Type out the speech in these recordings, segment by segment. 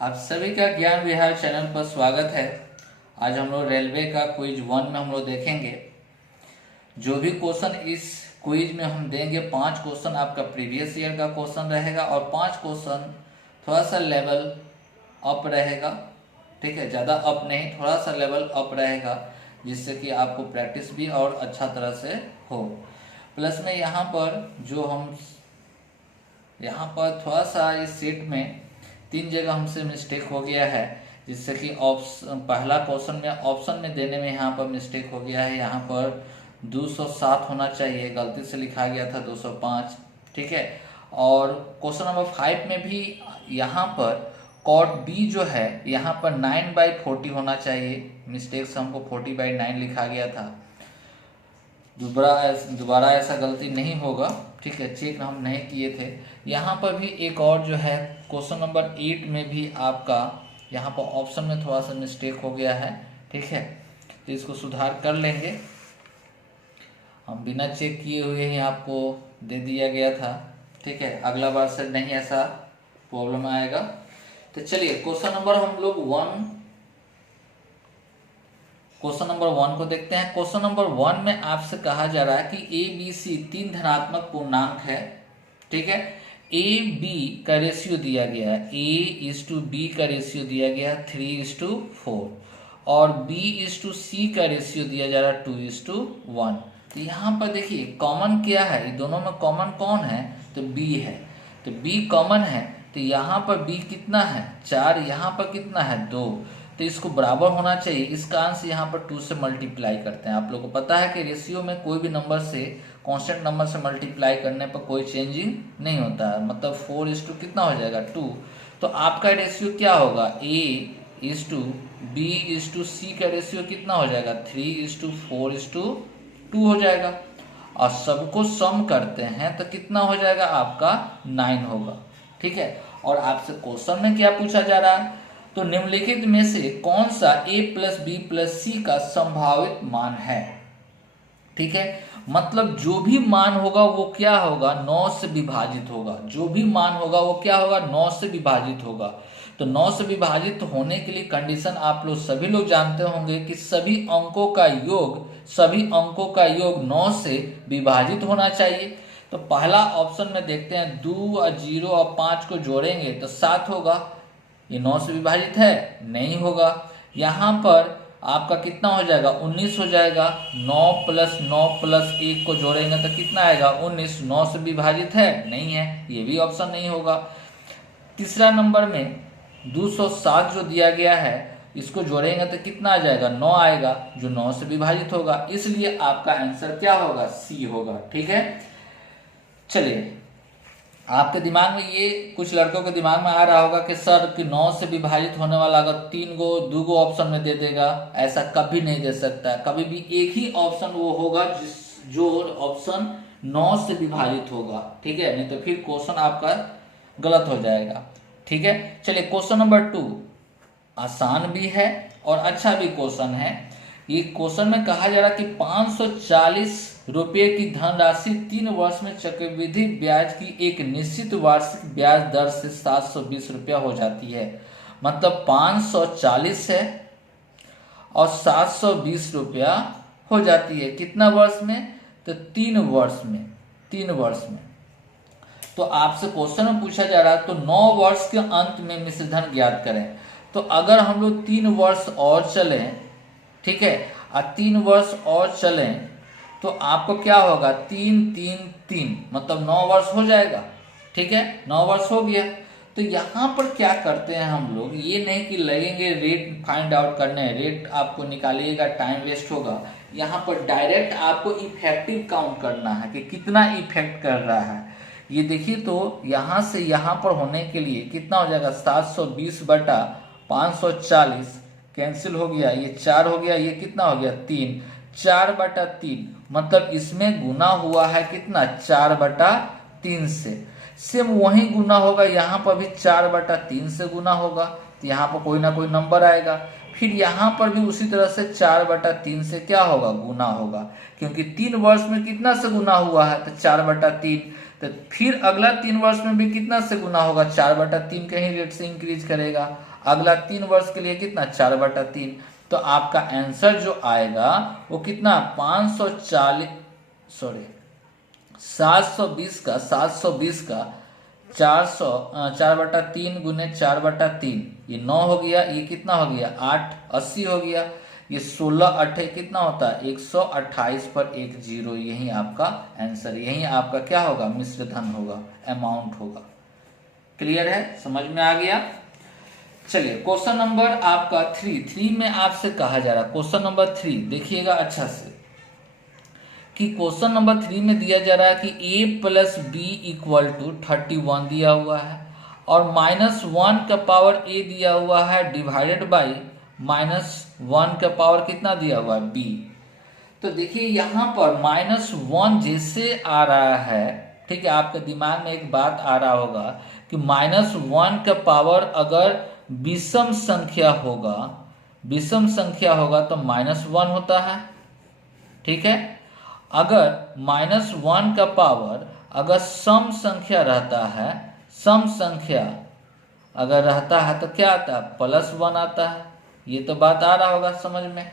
आप सभी का ज्ञान विहार चैनल पर स्वागत है। आज हम लोग रेलवे का क्विज 1 में हम लोग देखेंगे। जो भी क्वेश्चन इस क्विज में हम देंगे, 5 क्वेश्चन आपका प्रीवियस ईयर का क्वेश्चन रहेगा और 5 क्वेश्चन थोड़ा सा लेवल अप रहेगा। ठीक है, ज़्यादा अप नहीं, थोड़ा सा लेवल अप रहेगा, जिससे कि आपको प्रैक्टिस भी और अच्छा तरह से हो। प्लस में यहाँ पर थोड़ा सा इस सेट में 3 जगह हमसे मिस्टेक हो गया है, जिससे कि ऑप्शन पहला क्वेश्चन में ऑप्शन में देने में यहाँ पर मिस्टेक हो गया है। यहाँ पर 207 होना चाहिए, गलती से लिखा गया था 205। ठीक है, और क्वेश्चन नंबर 5 में भी यहाँ पर कॉट बी जो है यहाँ पर 9/40 होना चाहिए, मिस्टेक से हमको 40/9 लिखा गया था। दोबारा ऐसा गलती नहीं होगा। ठीक है, चेक हम नहीं किए थे। यहाँ पर भी एक और जो है क्वेश्चन नंबर 8 में भी आपका यहाँ पर ऑप्शन में थोड़ा सा मिस्टेक हो गया है। ठीक है, तो इसको सुधार कर लेंगे। हम बिना चेक किए हुए ही आपको दे दिया गया था। ठीक है, अगला बार से नहीं ऐसा प्रॉब्लम आएगा। तो चलिए क्वेश्चन नंबर 1 को देखते हैं। क्वेश्चन नंबर 1 में आपसे कहा जा रहा है कि ए बी सी 3 धनात्मक पूर्णांक है। ठीक है, ए बी का रेशियो दिया गया है, A:B का रेशियो दिया गया है 3:4 और B:C का रेशियो दिया जा रहा है 2:1। तो यहाँ पर देखिए कॉमन क्या है, ये दोनों में कॉमन कौन है, तो B है। तो B कॉमन है, तो यहाँ पर B कितना है 4, यहाँ पर कितना है 2, तो इसको बराबर होना चाहिए। इसका अंश यहाँ पर 2 से मल्टीप्लाई करते हैं। आप लोगों को पता है कि रेशियो में कोई भी नंबर से कांस्टेंट नंबर से मल्टीप्लाई करने पर कोई चेंजिंग नहीं होता है, मतलब 4:2 कितना हो जाएगा 2। तो आपका रेशियो क्या होगा, A:B:C का रेशियो कितना हो जाएगा 3:4:2 हो जाएगा। और सबको सम करते हैं तो कितना हो जाएगा आपका 9 होगा। ठीक है, और आपसे क्वेश्चन में क्या पूछा जा रहा है, तो निम्नलिखित में से कौन सा A+B+C का संभावित मान है। ठीक है, मतलब जो भी मान होगा वो क्या होगा 9 से विभाजित होगा। जो भी मान होगा वो क्या होगा 9 से विभाजित होगा। तो 9 से विभाजित होने के लिए कंडीशन आप लोग सभी लोग जानते होंगे कि सभी अंकों का योग 9 से विभाजित होना चाहिए। तो पहला ऑप्शन में देखते हैं, 2 और 0 और 5 को जोड़ेंगे तो 7 होगा। ये 9 से विभाजित है, नहीं होगा। यहाँ पर आपका कितना हो जाएगा 19 हो जाएगा। 9 + 9 + 1 को जोड़ेंगे तो कितना आएगा 19। 9 से विभाजित है, नहीं है, ये भी ऑप्शन नहीं होगा। तीसरा नंबर में 207 जो दिया गया है, इसको जोड़ेंगे तो कितना आ जाएगा 9 आएगा, जो 9 से विभाजित होगा। इसलिए आपका आंसर क्या होगा, सी होगा। ठीक है, चलिए आपके दिमाग में ये कुछ लड़कों के दिमाग में आ रहा होगा कि सर कि 9 से विभाजित होने वाला अगर 2 गो ऑप्शन में दे देगा, ऐसा कभी नहीं दे सकता। कभी भी एक ही ऑप्शन वो होगा जो ऑप्शन 9 से विभाजित होगा। ठीक है, नहीं तो फिर क्वेश्चन आपका गलत हो जाएगा। ठीक है, चलिए क्वेश्चन नंबर 2 आसान भी है और अच्छा भी क्वेश्चन है। ये क्वेश्चन में कहा जा रहा है कि 540 रुपये की धनराशि 3 वर्ष में चक्रवृद्धि ब्याज की एक निश्चित वार्षिक ब्याज दर से 720 रुपया हो जाती है। मतलब 540 है और 720 रुपया हो जाती है, कितना वर्ष में, तो 3 वर्ष में। तो आपसे क्वेश्चन में पूछा जा रहा है तो 9 वर्ष के अंत में मिश्रधन ज्ञात करें। तो अगर हम लोग 3 वर्ष और चलें, ठीक है, और 3 वर्ष और चलें तो आपको क्या होगा 3 3 3, मतलब 9 वर्ष हो जाएगा। ठीक है, 9 वर्ष हो गया। तो यहाँ पर क्या करते हैं हम लोग, ये नहीं कि लगेंगे रेट फाइंड आउट करने, रेट आपको निकालिएगा, टाइम वेस्ट होगा। यहाँ पर डायरेक्ट आपको इफेक्टिव काउंट करना है कि कितना इफेक्ट कर रहा है। ये देखिए, तो यहाँ से यहाँ पर होने के लिए कितना हो जाएगा 720 बटा 540 कैंसिल हो गया, ये 4 हो गया, ये कितना हो गया 3, 4/3, मतलब इसमें गुना हुआ है कितना 4/3 से। सेम वही गुना होगा, यहाँ पर भी 4/3 से गुना होगा, तो यहाँ पर कोई ना कोई नंबर आएगा। फिर यहाँ पर भी उसी तरह से 4/3 से क्या होगा गुना होगा, क्योंकि 3 वर्ष में कितना से गुना हुआ है तो 4/3। तो फिर अगला 3 वर्ष में भी कितना से गुना होगा, 4/3 के ही रेट से इंक्रीज करेगा। अगला 3 वर्ष के लिए कितना, 4/3। तो आपका आंसर जो आएगा वो कितना, 720 का 4/3 गुने 4/3, ये 9 हो गया। ये कितना हो गया, 8, 80 हो गया। ये 16 8 कितना होता है, 128 पर 1 0। यही आपका आंसर, यही आपका क्या होगा, मिश्र धन होगा, अमाउंट होगा। क्लियर है, समझ में आ गया। चलिए क्वेश्चन नंबर आपका 3 में आपसे कहा जा रहा, क्वेश्चन नंबर 3 देखिएगा अच्छा से, कि क्वेश्चन नंबर 3 में दिया जा रहा है कि a + b = 31 दिया हुआ है और -1 का पावर a दिया हुआ है डिवाइडेड बाई -1 का पावर कितना दिया हुआ है, b। तो देखिए यहाँ पर -1 जैसे आ रहा है, ठीक है, आपके दिमाग में एक बात आ रहा होगा कि -1 का पावर अगर विषम संख्या होगा तो -1 होता है, ठीक है। अगर -1 का पावर अगर सम संख्या रहता है, सम संख्या अगर रहता है तो क्या आता है, +1 आता है। ये तो बात आ रहा होगा समझ में,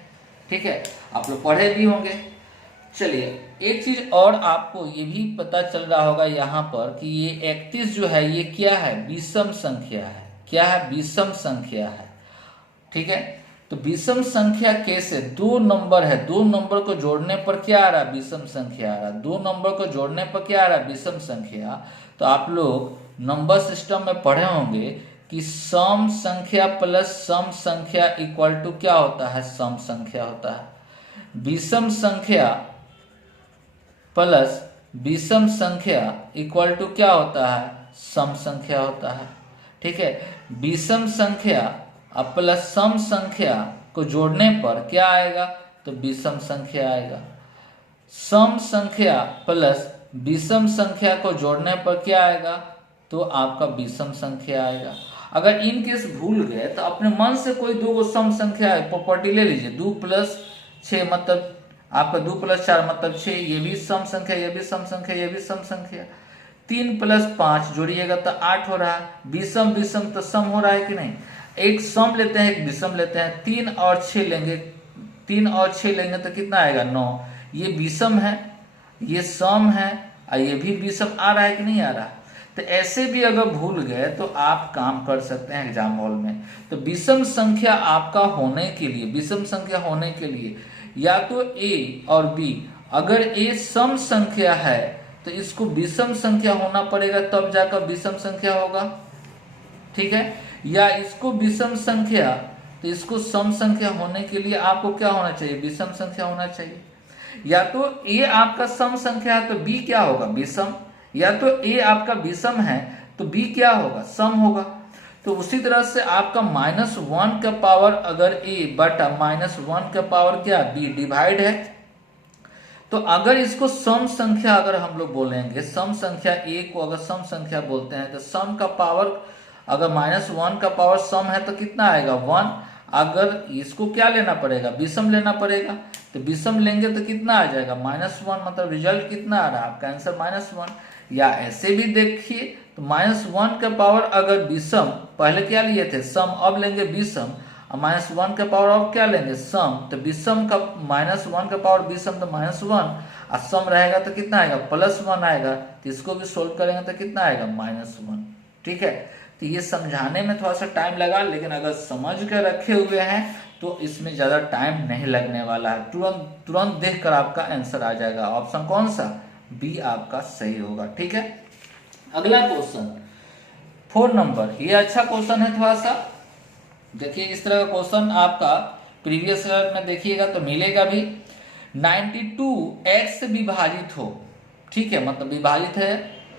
ठीक है, आप लोग पढ़े भी होंगे। चलिए एक चीज और आपको ये भी पता चल रहा होगा यहाँ पर कि ये 31 जो है ये क्या है, विषम संख्या है। क्या है, विषम संख्या है, ठीक है। तो विषम संख्या कैसे, 2 नंबर है, 2 नंबर को जोड़ने पर क्या आ रहा है, विषम संख्या आ रहा है। 2 नंबर को जोड़ने पर क्या आ रहा है, विषम संख्या। तो आप लोग नंबर सिस्टम में पढ़े होंगे कि सम संख्या प्लस सम संख्या इक्वल टू क्या होता है, सम संख्या होता है। विषम संख्या प्लस विषम संख्या इक्वल टू क्या होता है, सम संख्या होता है, ठीक है। विषम संख्या प्लस सम संख्या को जोड़ने पर क्या आएगा, तो विषम संख्या आएगा। सम संख्या प्लस विषम संख्या को जोड़ने पर क्या आएगा, तो आपका विषम संख्या आएगा। अगर इन केस भूल गए तो अपने मन से कोई 2 सम संख्या प्रॉपर्टी ले लीजिए। 2 + 6 मतलब आपका 2 + 4 मतलब 6, ये भी सम संख्या, ये भी सम संख्या, ये भी सम संख्या। 3 + 5 जोड़िएगा तो 8 हो रहा है। विषम विषम तो सम हो रहा है कि नहीं। एक सम लेते हैं, एक विषम लेते हैं। 3 और 6 लेंगे, 3 और 6 लेंगे तो कितना आएगा, 9। ये विषम है, ये सम है और ये भी विषम आ रहा है कि नहीं आ रहा। तो ऐसे भी अगर भूल गए तो आप काम कर सकते हैं एग्जाम हॉल में। तो विषम संख्या आपका होने के लिए, विषम संख्या होने के लिए या तो a और b, अगर a सम संख्या है तो इसको विषम संख्या होना पड़ेगा तब जाकर विषम संख्या होगा, ठीक है। या इसको विषम संख्या तो इसको सम संख्या होने के लिए आपको क्या होना चाहिए, विषम संख्या होना चाहिए। या तो a आपका सम संख्या है तो b क्या होगा, विषम। या तो a आपका विषम है तो b क्या होगा, सम होगा। तो उसी तरह से आपका -1 का पावर अगर a बटा -1 का पावर क्या, b डिवाइड है। तो अगर इसको सम संख्या अगर हम लोग बोलेंगे, सम संख्या a को अगर सम संख्या बोलते हैं तो सम का पावर अगर -1 का पावर सम है तो कितना आएगा, 1। अगर इसको क्या लेना पड़ेगा, विषम लेना पड़ेगा। तो विषम लेंगे तो कितना आ जाएगा, -1। मतलब रिजल्ट कितना आ रहा है, आपका आंसर -1। या ऐसे भी देखिए तो -1 का पावर अगर विषम, पहले क्या लिए थे सम, अब लेंगे विषम। और -1 का पावर अब क्या लेंगे, सम। तो विषम का -1 का पावर विषम तो -1 और सम रहेगा तो कितना आएगा, +1 आएगा। तो इसको भी सोल्व करेंगे तो कितना आएगा, -1, ठीक है। तो ये समझाने में थोड़ा सा टाइम लगा, लेकिन अगर समझ कर रखे हुए हैं तो इसमें ज्यादा टाइम नहीं लगने वाला है। तुरंत देखकर आपका आंसर आ जाएगा। ऑप्शन कौन सा, बी आपका सही होगा, ठीक है। अगला क्वेश्चन 4 नंबर, ये अच्छा क्वेश्चन है। थोड़ा सा देखिए, इस तरह का क्वेश्चन आपका प्रीवियस ईयर में देखिएगा तो मिलेगा भी। 92 x से विभाजित हो, ठीक है, मतलब विभाजित है,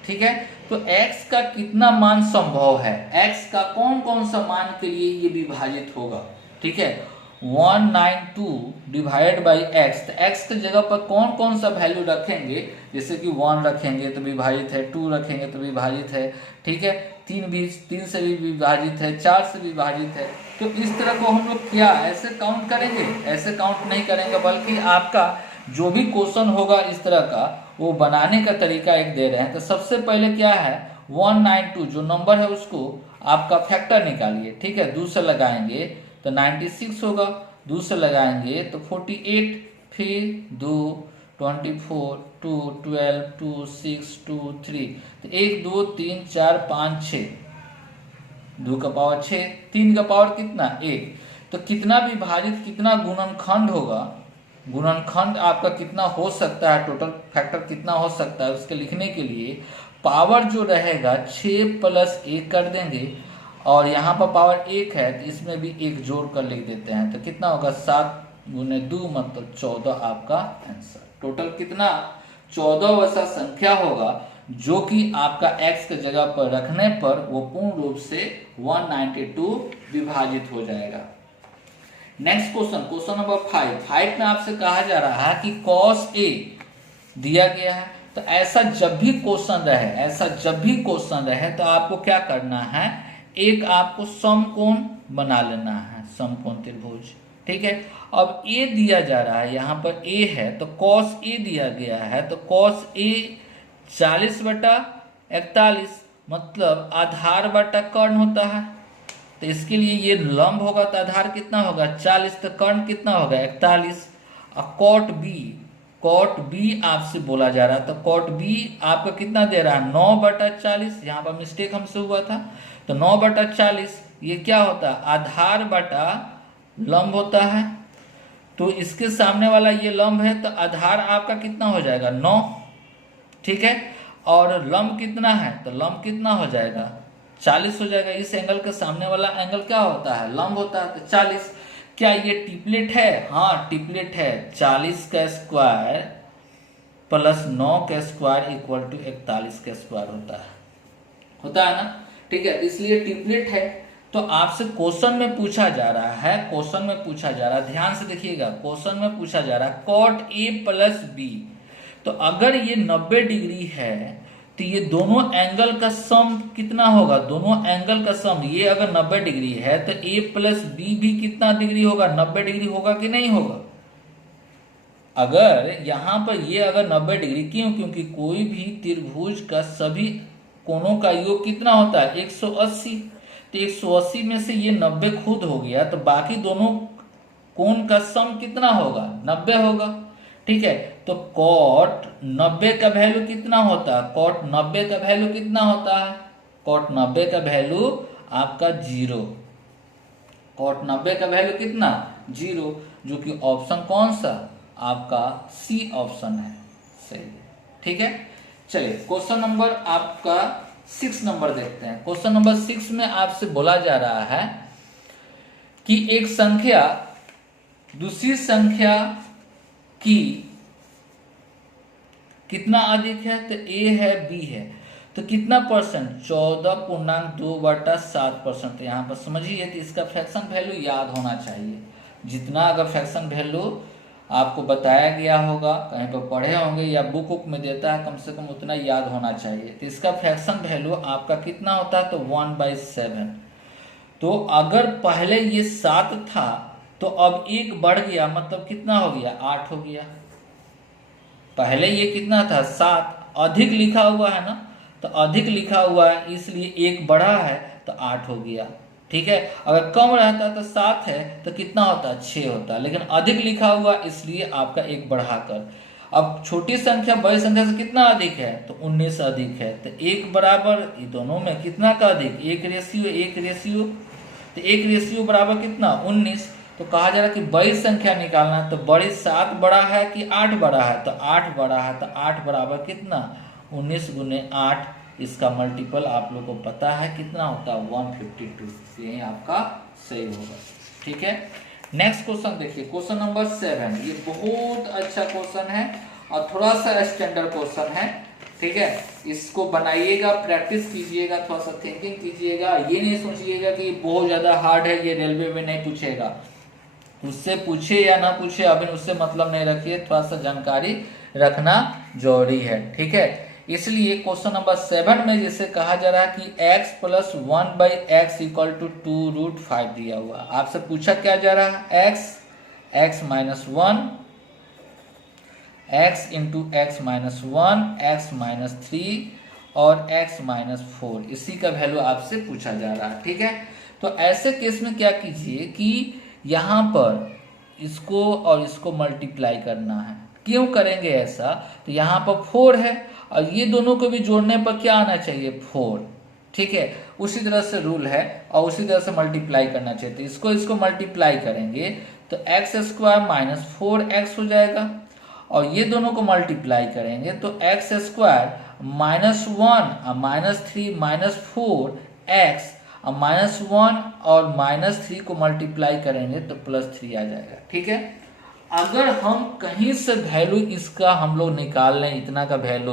ठीक है। तो x का कितना मान संभव है, x का कौन कौन सा मान के लिए ये विभाजित होगा, ठीक है। 192 डिवाइड बाई x, तो x के जगह पर कौन कौन सा वैल्यू रखेंगे, जैसे कि 1 रखेंगे तो विभाजित है, 2 रखेंगे तो विभाजित है, ठीक है। 3 से भी विभाजित है, 4 से विभाजित है। तो इस तरह को हम लोग क्या ऐसे काउंट करेंगे, ऐसे काउंट नहीं करेंगे, बल्कि आपका जो भी क्वेश्चन होगा इस तरह का वो बनाने का तरीका एक दे रहे हैं। तो सबसे पहले क्या है, 192 जो नंबर है उसको आपका फैक्टर निकालिए, ठीक है। 2 से लगाएंगे तो 96 होगा, 2 से लगाएंगे तो 48, फिर 2 24 2 12 2 6 2 3, तो 1 2 3 4 5 6, 2 का पावर 6, 3 का पावर कितना 1। तो कितना विभाजित कितना गुणनखंड होगा, गुणनखंड आपका कितना हो सकता है, टोटल फैक्टर कितना हो सकता है, उसके लिखने के लिए पावर जो रहेगा 6 + 1 कर देंगे, और यहाँ पर पावर 1 है तो इसमें भी 1 जोड़ कर लिख देते हैं। तो कितना होगा 7 × 2 मतलब 14 आपका आंसर। टोटल कितना 14 वैसा संख्या होगा जो कि आपका x के जगह पर रखने पर वो पूर्ण रूप से 192 विभाजित हो जाएगा। नेक्स्ट क्वेश्चन, क्वेश्चन नंबर 5 में आपसे कहा जा रहा है कि cos A दिया गया है। तो ऐसा जब भी क्वेश्चन रहे, ऐसा जब भी क्वेश्चन रहे तो आपको क्या करना है, एक आपको समकोण बना लेना है, समकोण त्रिभुज, ठीक है। अब A दिया जा रहा है, यहाँ पर A है तो cos A दिया गया है, तो cos A 40/41 मतलब आधार बटा कर्ण होता है। तो इसके लिए ये लंब होगा तो आधार कितना होगा 40, तो कर्ण कितना होगा 41। और कॉट बी आपसे बोला जा रहा है, तो कॉट बी आपका कितना दे रहा है 9/40, यहाँ पर मिस्टेक हमसे हुआ था। तो 9/40 ये क्या होता है आधार बटा लंब होता है। तो इसके सामने वाला ये लंब है तो आधार आपका कितना हो जाएगा 9, ठीक है। और लंब कितना है तो लंब कितना हो जाएगा 40 हो जाएगा। इस एंगल के सामने वाला एंगल क्या होता है लंब होता है, तो 40। क्या ये ट्रिपलेट है, हाँ ट्रिपलेट है। 40 का स्क्वायर प्लस 9 का स्क्वायर इक्वल टू 41 का स्क्वायर होता है ना, ठीक है। इसलिए ट्रिपलेट है। तो आपसे क्वेश्चन में पूछा जा रहा है, क्वेश्चन में पूछा जा रहा है, ध्यान से देखिएगा, क्वेश्चन में पूछा जा रहा है कॉट A प्लस B। तो अगर ये 90 डिग्री है तो ये दोनों एंगल का सम कितना होगा, दोनों एंगल का सम, ये अगर 90 डिग्री है तो A प्लस B भी कितना डिग्री होगा 90 डिग्री होगा कि नहीं होगा। अगर यहाँ पर ये अगर 90 डिग्री, क्यों, क्योंकि कोई भी त्रिभुज का सभी कोणों का योग कितना होता है 180। तो 180 में से ये 90 खुद हो गया तो बाकी दोनों कोण का सम कितना होगा 90 होगा, ठीक है। तो कॉट 90 का वैल्यू कितना होता है, कॉट 90 का वैल्यू कितना होता है, कॉट 90 का वैल्यू आपका 0, कॉट 90 का वैल्यू कितना 0, जो कि ऑप्शन कौन सा आपका सी ऑप्शन है, सही, ठीक है। चलिए क्वेश्चन नंबर आपका 6 नंबर देखते हैं। क्वेश्चन नंबर 6 में आपसे बोला जा रहा है कि एक संख्या दूसरी संख्या की कितना अधिक है, तो A है B है, तो कितना परसेंट 14.2/7%। यहाँ पर समझिए तो इसका फ्रैक्शन वैल्यू याद होना चाहिए। जितना अगर फ्रैक्शन वैल्यू आपको बताया गया होगा, कहीं पर पढ़े होंगे या बुक में देता है, कम से कम उतना याद होना चाहिए। तो इसका फ्रैक्शन वैल्यू आपका कितना होता है तो 1/7। तो अगर पहले ये 7 था तो अब 1 बढ़ गया, मतलब कितना हो गया 8 हो गया। पहले ये कितना था 7, अधिक लिखा हुआ है ना, तो अधिक लिखा हुआ है इसलिए 1 बढ़ा है तो 8 हो गया, ठीक है। अगर कम रहता तो 7 है तो कितना होता 6 होता, लेकिन अधिक लिखा हुआ इसलिए आपका 1 बढ़ाकर। अब छोटी संख्या बड़ी संख्या से कितना अधिक है तो 19 अधिक है, तो 1 बराबर ये दोनों में कितना का अधिक 1 रेशियो, तो 1 रेशियो बराबर कितना 19। तो कहा जा रहा है कि बड़ी संख्या निकालना है, तो बड़ी 7 बड़ा है कि 8 बड़ा है, तो 8 बड़ा है, तो 8 बराबर कितना 19 × 8, इसका मल्टीपल आप लोग को पता है कितना होता है 152। यही आपका सही होगा, ठीक है। नेक्स्ट क्वेश्चन देखिए, क्वेश्चन नंबर 7। ये बहुत अच्छा क्वेश्चन है और थोड़ा सा स्टैंडर्ड क्वेश्चन है, ठीक है। इसको बनाइएगा, प्रैक्टिस कीजिएगा, थोड़ा सा थिंकिंग कीजिएगा। ये नहीं सोचिएगा कि बहुत ज़्यादा हार्ड है, ये रेलवे में नहीं पूछेगा, उससे पूछे या ना पूछे अभी उससे मतलब नहीं रखिए, थोड़ा सा जानकारी रखना जरूरी है, ठीक है। इसलिए क्वेश्चन नंबर 7 में जैसे कहा जा रहा है कि x + 1/x = 2√5 दिया हुआ। आपसे पूछा क्या जा रहा है x - 1 x into x minus one, x minus three और x माइनस फोर, इसी का वैल्यू आपसे पूछा जा रहा है। ठीक है, तो ऐसे केस में क्या कीजिए कि यहाँ पर इसको और इसको मल्टीप्लाई करना है। क्यों करेंगे ऐसा, तो यहाँ पर 4 है और ये दोनों को भी जोड़ने पर क्या आना चाहिए, 4। ठीक है, उसी तरह से रूल है और उसी तरह से मल्टीप्लाई करना चाहिए। तो इसको मल्टीप्लाई करेंगे तो एक्स स्क्वायर माइनस 4x हो जाएगा और ये दोनों को मल्टीप्लाई करेंगे तो x square minus one minus three minus four x minus one और माइनस थ्री को मल्टीप्लाई करेंगे तो प्लस 3 आ जाएगा। ठीक है, अगर हम कहीं से वैल्यू इसका हम लोग निकाल लें, इतना का वैल्यू,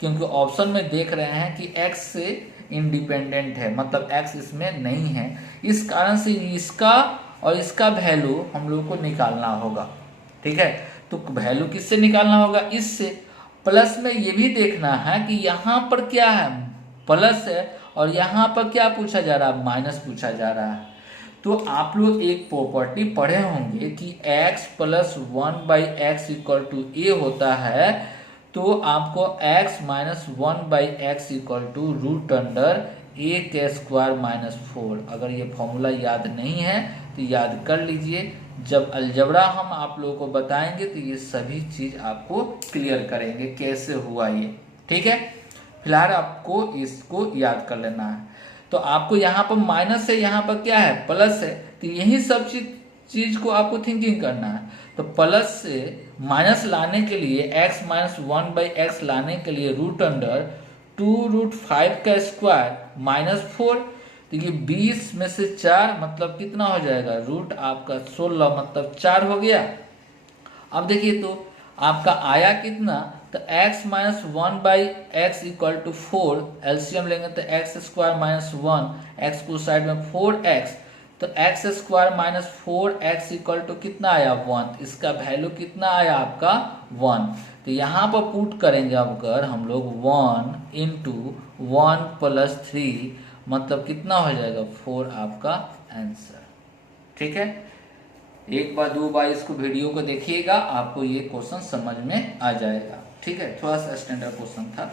क्योंकि ऑप्शन में देख रहे हैं कि x से इंडिपेंडेंट है, मतलब x इसमें नहीं है, इस कारण से इसका और इसका वैल्यू हम लोग को निकालना होगा। ठीक है, तो वैल्यू किससे निकालना होगा, इससे। प्लस में ये भी देखना है कि यहाँ पर क्या है, प्लस है और यहाँ पर क्या पूछा जा रहा है, माइनस पूछा जा रहा है। तो आप लोग एक प्रॉपर्टी पढ़े होंगे कि x plus 1/x equal to a होता है, तो आपको x minus 1/x equal to root under a के स्क्वायर माइनस 4। अगर ये फॉर्मूला याद नहीं है तो याद कर लीजिए, जब अलजबरा हम आप लोगों को बताएंगे तो ये सभी चीज आपको क्लियर करेंगे कैसे हुआ ये। ठीक है, फिलहाल आपको इसको याद कर लेना है। तो आपको यहाँ पर माइनस है, यहाँ पर क्या है, प्लस है, तो यही सब चीज को आपको थिंकिंग करना है। तो प्लस से माइनस लाने के लिए x माइनस 1/x लाने के लिए रूट अंडर 2√5 का स्क्वायर माइनस 4, तो ये 20 में से 4 मतलब कितना हो जाएगा, रूट आपका 16 मतलब 4 हो गया। अब देखिए तो आपका आया कितना, तो x minus 1/x equal to 4, LCM लेंगे तो एक्स स्क्वायर माइनस 1, एक्स को साइड में 4x, तो x square minus 4x equal to कितना आया, 1। इसका वैल्यू कितना आया आपका, 1। तो यहाँ पर पुट करेंगे अगर हम लोग 1 इंटू 1 प्लस 3 मतलब कितना हो जाएगा, 4 आपका आंसर। ठीक है, एक बार दो बार इसको वीडियो को देखिएगा, आपको ये क्वेश्चन समझ में आ जाएगा। ठीक है, थोड़ा सा स्टैंडर्ड क्वेश्चन था।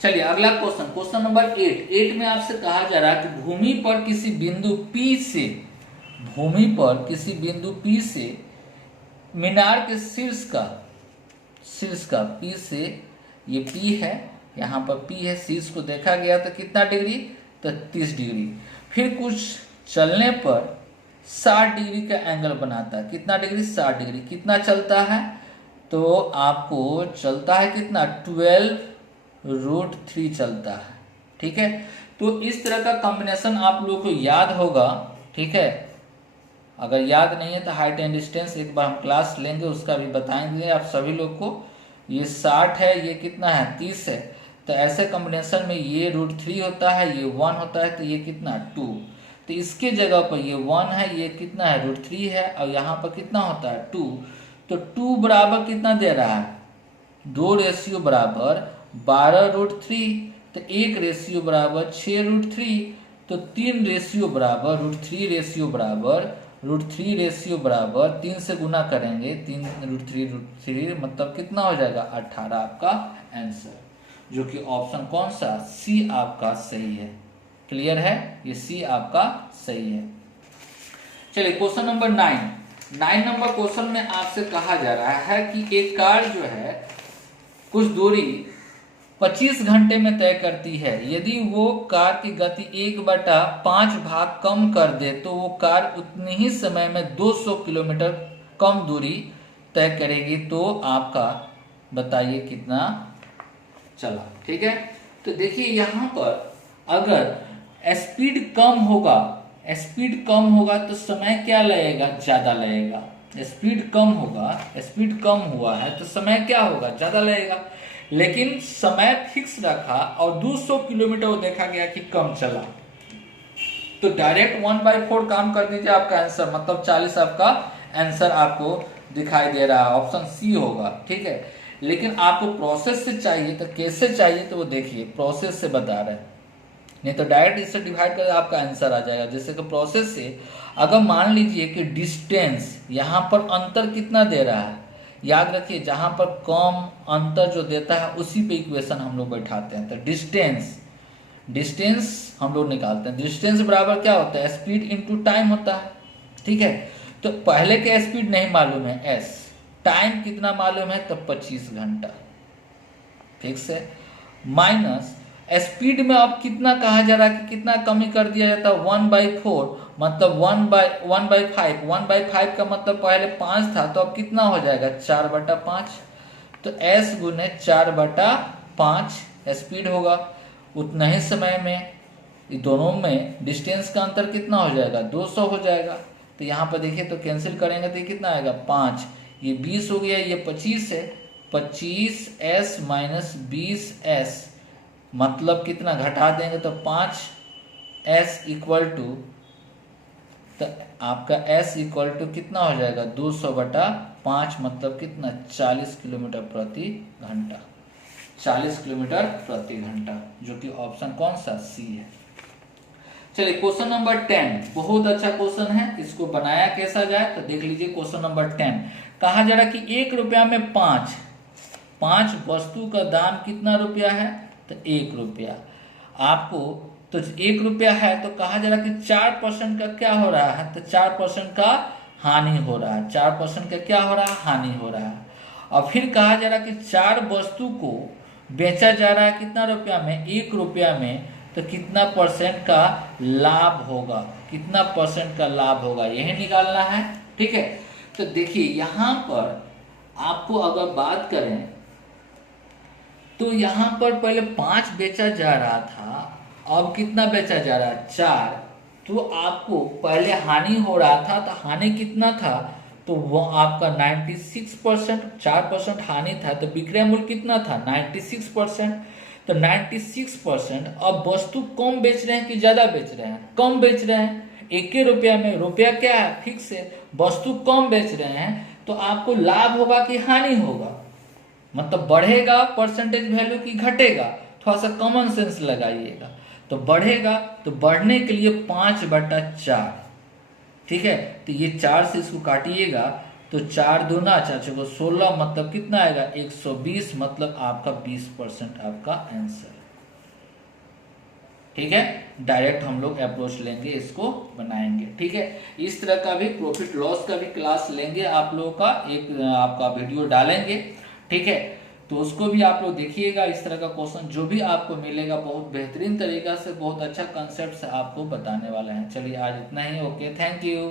चलिए अगला क्वेश्चन, क्वेश्चन नंबर 8 में आपसे कहा जा रहा है कि भूमि पर किसी बिंदु P से मीनार के शीर्ष का P से, ये P है, यहाँ पर P है, शीर्ष को देखा गया तो कितना डिग्री, तो 30 डिग्री। फिर कुछ चलने पर 60 डिग्री का एंगल बनाता है, कितना डिग्री, 60 डिग्री। कितना चलता है, तो आपको चलता है कितना, 12√3 चलता है। ठीक है, तो इस तरह का कॉम्बिनेशन आप लोगों को याद होगा। ठीक है, अगर याद नहीं है तो हाइट एंड डिस्टेंस एक बार हम क्लास लेंगे, उसका भी बताएंगे आप सभी लोग को। ये 60 है, ये कितना है, 30 है, तो ऐसे कॉम्बिनेशन में ये √3 होता है, ये 1 होता है, तो ये कितना, 2। तो इसके जगह पर ये 1 है, ये कितना है, √3 है, और यहाँ पर कितना होता है, 2। तो 2 बराबर कितना दे रहा है, 2 रेशियो बराबर 12√3, तो 1 रेशियो बराबर 6√3, तो 3 रेशियो बराबर √3 रेशियो बराबर √3 रेशियो बराबर 3 से गुना करेंगे, 3 √3 मतलब कितना हो जाएगा, 18 आपका आंसर, जो कि ऑप्शन कौन सा, सी आपका सही है। क्लियर है, ये सी आपका सही है। चलिए क्वेश्चन नंबर 9 नंबर क्वेश्चन में आपसे कहा जा रहा है कि एक कार जो है कुछ दूरी 25 घंटे में तय करती है। यदि वो कार की गति 1/5 भाग कम कर दे तो वो कार उतनी ही समय में 200 किलोमीटर कम दूरी तय करेगी, तो आपका बताइए कितना चला। ठीक है, तो देखिए यहाँ पर अगर स्पीड कम होगा तो समय क्या लगेगा, ज्यादा लगेगा। स्पीड कम हुआ है तो समय क्या होगा, ज्यादा लगेगा। लेकिन समय फिक्स रखा और 200 किलोमीटर देखा गया कि कम चला, तो डायरेक्ट 1/4 काम कर दीजिए, आपका आंसर मतलब 40 आपका आंसर आपको दिखाई दे रहा है, ऑप्शन सी होगा। ठीक है, लेकिन आपको प्रोसेस से चाहिए तो कैसे चाहिए, तो वो देखिए प्रोसेस से बता रहे हैं, नहीं तो डायरेक्ट इससे डिवाइड कर आपका आंसर आ जाएगा। जैसे कि प्रोसेस से अगर मान लीजिए कि डिस्टेंस यहाँ पर अंतर कितना दे रहा है, याद रखिए जहां पर कम अंतर जो देता है उसी पे इक्वेशन हम लोग बैठाते हैं। तो डिस्टेंस हम लोग निकालते हैं। डिस्टेंस बराबर क्या होता है, स्पीड इनटू टाइम होता है। ठीक है, तो पहले के स्पीड नहीं मालूम है एस, टाइम कितना मालूम है, तो 25 घंटा। ठीक से माइनस स्पीड में अब कितना कहा जा रहा है कि कितना कमी कर दिया जाता है, 1/4 मतलब 1/5। 1/5 का मतलब पहले 5 था, तो अब कितना हो जाएगा 4/5। तो s गुने 4/5 स्पीड होगा। उतना ही समय में दोनों में डिस्टेंस का अंतर कितना हो जाएगा, 200 हो जाएगा। तो यहाँ पर देखिए तो कैंसिल करेंगे तो ये कितना आएगा 5, ये 20 हो गया, ये 25 है। 25s माइनस 20s मतलब कितना घटा देंगे तो 5s इक्वल टू, तो आपका s इक्वल टू कितना हो जाएगा 200/5 मतलब कितना 40 किलोमीटर प्रति घंटा। 40 किलोमीटर प्रति घंटा, जो कि ऑप्शन कौन सा सी है। चलिए क्वेश्चन नंबर 10 बहुत अच्छा क्वेश्चन है, इसको बनाया कैसा जाए तो देख लीजिए। क्वेश्चन नंबर 10 कहा जा रहा कि 1 रुपया में 5 वस्तु का दाम कितना रुपया है, तो 1 रुपया। आपको तो 1 रुपया है, तो कहा जा रहा कि 4% का क्या हो रहा है, तो 4% का हानि हो रहा है। 4% का क्या हो रहा है, हानि हो रहा है। और फिर कहा जा रहा कि 4 वस्तु को बेचा जा रहा है कितना रुपया में, 1 रुपया में, तो कितना परसेंट का लाभ होगा, कितना परसेंट का लाभ होगा, यही निकालना है। ठीक है, तो देखिए यहाँ पर आपको अगर बात करें तो यहाँ पर पहले 5 बेचा जा रहा था, अब कितना बेचा जा रहा है 4। तो आपको पहले हानि हो रहा था, तो हानि कितना था, तो वो आपका 96%, 4% हानि था, तो विक्रय मूल्य कितना था 96%। तो 96%। अब वस्तु कम बेच रहे हैं कि ज्यादा बेच रहे हैं, कम बेच रहे हैं। 1 रुपया में, रुपया क्या है फिक्स है, वस्तु कम बेच रहे हैं, तो आपको लाभ होगा कि हानि होगा, मतलब बढ़ेगा परसेंटेज वैल्यू की घटेगा, थोड़ा सा कॉमन सेंस लगाइएगा। तो बढ़ेगा, तो बढ़ने के लिए 5/4। ठीक है, तो ये 4 से इसको काटिएगा तो 4 दूना 4 चौको 16 मतलब कितना आएगा 120, मतलब आपका 20% आपका आंसर। ठीक है, डायरेक्ट हम लोग अप्रोच लेंगे, इसको बनाएंगे। ठीक है, इस तरह का भी प्रॉफिट लॉस का भी क्लास लेंगे, आप लोगों का एक आपका वीडियो डालेंगे। ठीक है, तो उसको भी आप लोग देखिएगा। इस तरह का क्वेश्चन जो भी आपको मिलेगा बहुत बेहतरीन तरीका से, बहुत अच्छा कंसेप्ट से आपको बताने वाला है। चलिए आज इतना ही, ओके, थैंक यू।